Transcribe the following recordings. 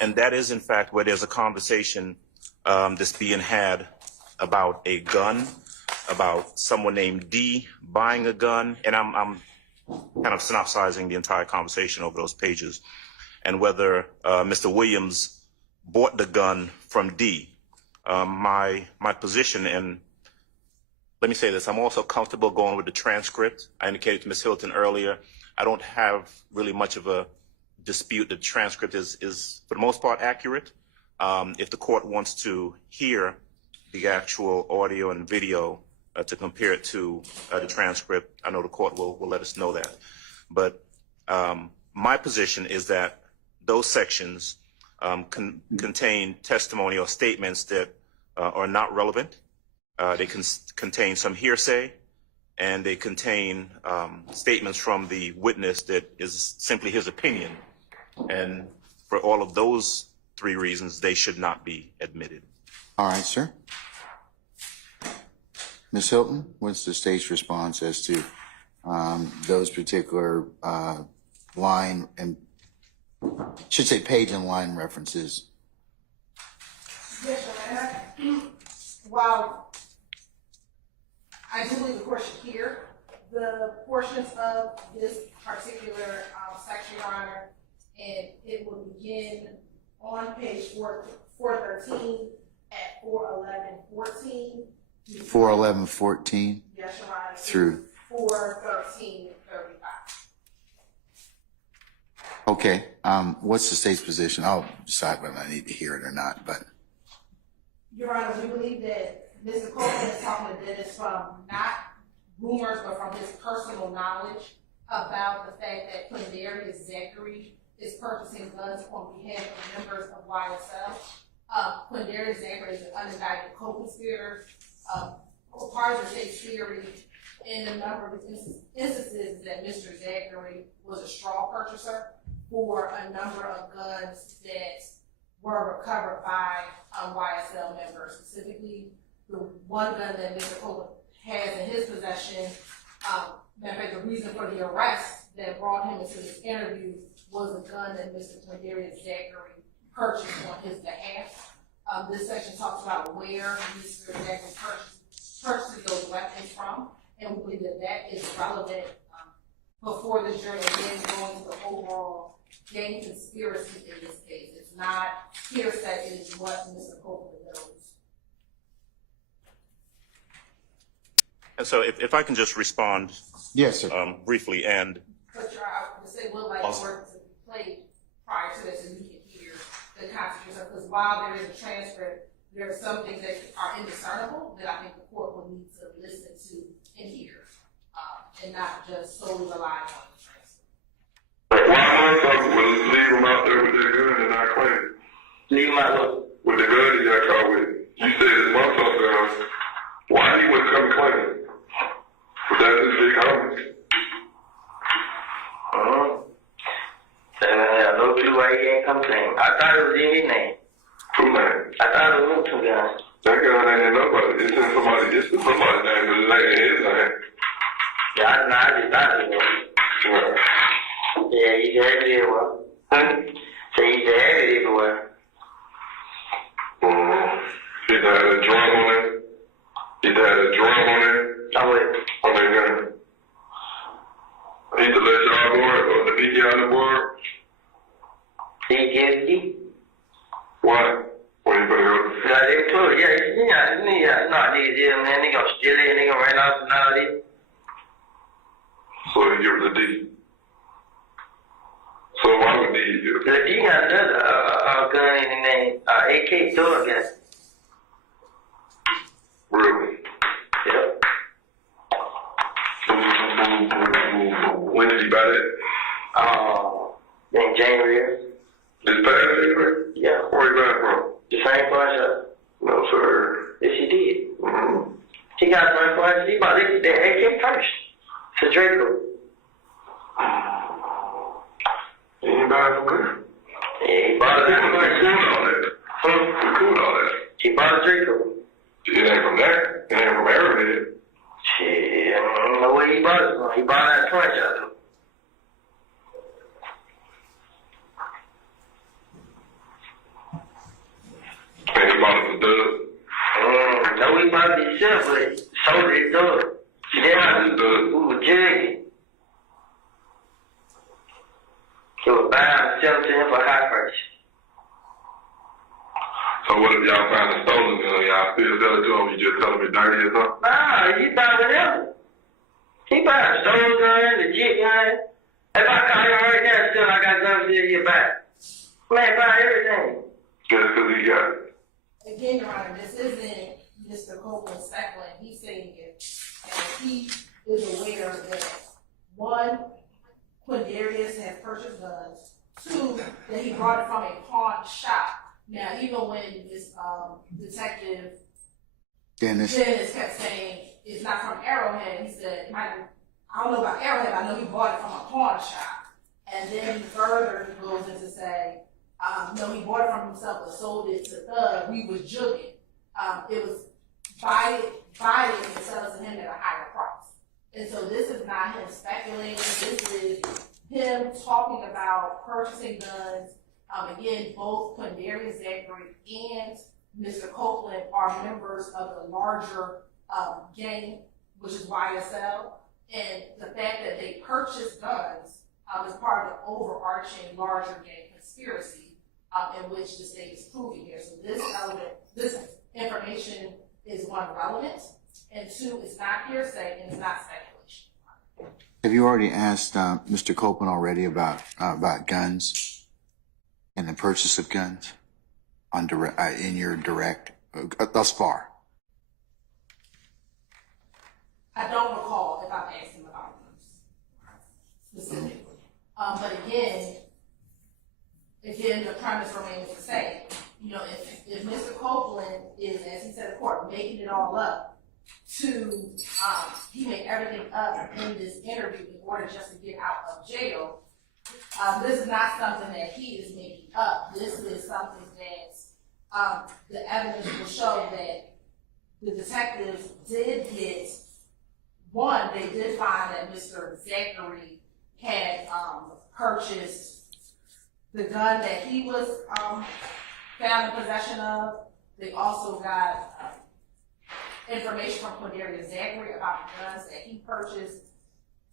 And that is, in fact, where there's a conversation that's being had about a gun, about someone named D buying a gun. And I'm kind of synopsizing the entire conversation over those pages, and whether Mr. Williams bought the gun from D. My position, and let me say this, I'm also comfortable going with the transcript. I indicated to Ms. Hylton earlier, I don't have really much of a dispute. The transcript is for the most part accurate. If the court wants to hear the actual audio and video to compare it to the transcript, I know the court will let us know that. But my position is that those sections contain testimony or statements that are not relevant. They contain some hearsay, and they contain statements from the witness that is simply his opinion. And for all of those three reasons, they should not be admitted. All right, sir. Ms. Hylton, what's the state's response as to those particular line and, should say page and line references? Yes, Your Honor. While I do believe the court should hear the portions of this particular section, Your Honor, and it will begin on page 413 at 411-14. 411-14 Yes, Your Honor. through 413-35. Okay. What's the state's position? I'll decide whether I need to hear it or not, but. Your Honor, we believe that Mr. Copeland is talking to Dennis from not rumors, but from his personal knowledge about the fact that Quindarius Zachary is purchasing guns on behalf of members of YSL. Quindarius Zachary is an unindicted co-conspirator. Part of the state's theory in a number of instances that Mr. Zachary was a straw purchaser for a number of guns that were recovered by YSL members. Specifically, the one gun that Mr. Copeland has in his possession, matter of fact, the reason for the arrest that brought him into this interview was a gun that Mr. Quindarius Zachary purchased on his behalf. This section talks about where Mr. Zachary purchases those weapons from, and we believe that that is relevant before the jury, and then going to the overall gang conspiracy in this case. It's not hearsay, it is what Mr. Copeland knows. And so if I can just respond Yes, sir. briefly, and But I would say would like for it to be played prior to this, so you can hear the concentration. Because while there is a transcript, there are some things that are indiscernible that I think the court will need to listen to and hear, and not just solely rely on the transcript. Why motherfucker will leave him out there with that gun and not claim it? Leave him out with the gun he got caught with. You said his motherfucker, why he wouldn't come and claim it? But that's his big homie. I have no clue why he ain't come clean. I thought it was in his name. Who name? I thought it was two guns. That gun ain't in nobody. It's in somebody's name, but it ain't in his name. Yeah, I just thought it was. Right. Yeah, he had it everywhere. So he had it everywhere. He had a drum on it. He had a drum on it. On that gun. I need to let y'all board or the PK on the board. He gets it. Why? What you put it up? Yeah, they told it. Yeah, no, man, they gonna steal it and they gonna run off and all this. So you give it a D. So why would D give it? The D got another gun in the name, AK Thor gun. Really? Yep. When did he buy that? In January. This past January? Yeah. Where he got it from? The same pawn shop. No, sir. Yes, he did. Mm-hmm. He got the same pawn shop. He bought it, the AK first. It's a Draco. He ain't buy it from there. Yeah, he bought it from We cool there. on that. We cool on that. He bought a Draco. It ain't from there. It ain't from Arrowhead. Shit, I don't know where he bought it from. He bought it at a pawn shop, though. with Doug? No, we might be separate. So did Doug. Yeah, we were jugging. He was buying and selling to him for high price. So what if y'all find a stolen gun? Y'all still sell it to him? You just tell him it's dirty or something? Nah, he buying whatever. He buying stolen gun, legit gun. If I call you right now and tell I got guns here, you buy. Man, buy everything. Just because he got it. Again, Your Honor, this isn't Mr. Copeland speculating. He's saying it, and he is aware that one, Quindarius has purchased guns. Two, that he brought it from a pawn shop. Now, even when this Detective Dennis, kept saying it's not from Arrowhead, he said, I don't know about Arrowhead, but I know he bought it from a pawn shop. And then he further goes into say, no, he bought it from himself but sold it to Thug. We was jugging. It was buy it and sell it to him at a higher price. And so this is not him speculating. This is him talking about purchasing guns. Again, both Quindarius Zachary and Mr. Copeland are members of the larger gang, which is YSL. And the fact that they purchased guns is part of the overarching larger gang conspiracy in which the state is proving here. So this information is one, relevant, and two, it's not hearsay and it's not speculation. have you already asked Mr. Copeland already about guns and the purchase of guns on direct in your direct thus far? I don't recall if I've asked him about them specifically. But again, the premise remains the same. You know, if Mr. Copeland is, as he said in court, making it all up to, he made everything up in this interview in order just to get out of jail, this is not something that he is making up. This is something that the evidence will show that the detectives did get. One, they did find that Mr. Zachary had purchased the gun that he was found in possession of. They also got information from Quindarius Zachary about the guns that he purchased.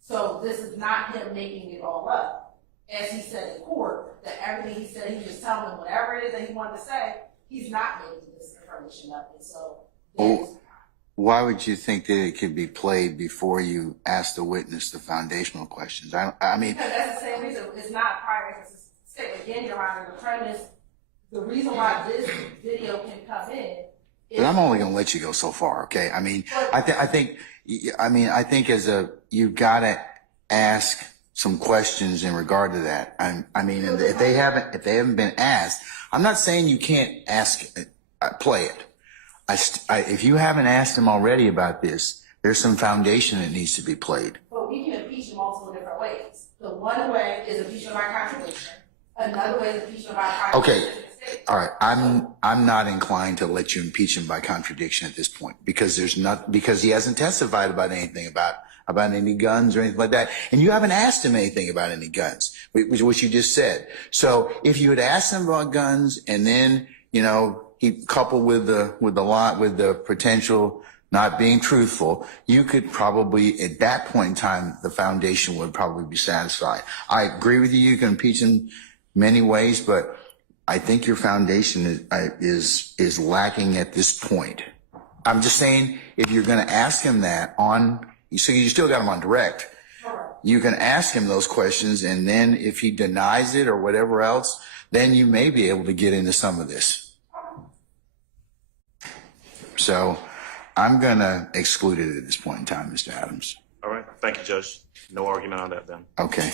So this is not him making it all up. As he said in court, that everything he said, he just telling them whatever it is that he wanted to say, he's not making this information up. And so Why would you think that it could be played before you ask the witness the foundational questions? I mean, because that's the same reason. It's not prior to state. Again, Your Honor, the premise, the reason why this video can come in is. but I'm only going to let you go so far, okay? I mean, I think you've got to ask some questions in regard to that. I mean, if they haven't been asked, I'm not saying you can't play it. If you haven't asked him already about this, there's some foundation that needs to be played. But we can impeach in multiple different ways. The one way is impeachment by contradiction. Another way is impeachment by contradiction. Okay. All right. I'm not inclined to let you impeach him by contradiction at this point because he hasn't testified about anything about any guns or anything like that. And you haven't asked him anything about any guns, which you just said. So if you had asked him about guns and then, he coupled with the potential not being truthful, you could probably, at that point in time, the foundation would probably be satisfied. I agree with you. You can impeach in many ways, but I think your foundation is lacking at this point. I'm just saying, if you're going to ask him that so you still got him on direct. You can ask him those questions, and then if he denies it or whatever else, then you may be able to get into some of this. So I'm going to exclude it at this point in time, Mr. Adams. All right. Thank you, Judge. No argument on that then. Okay.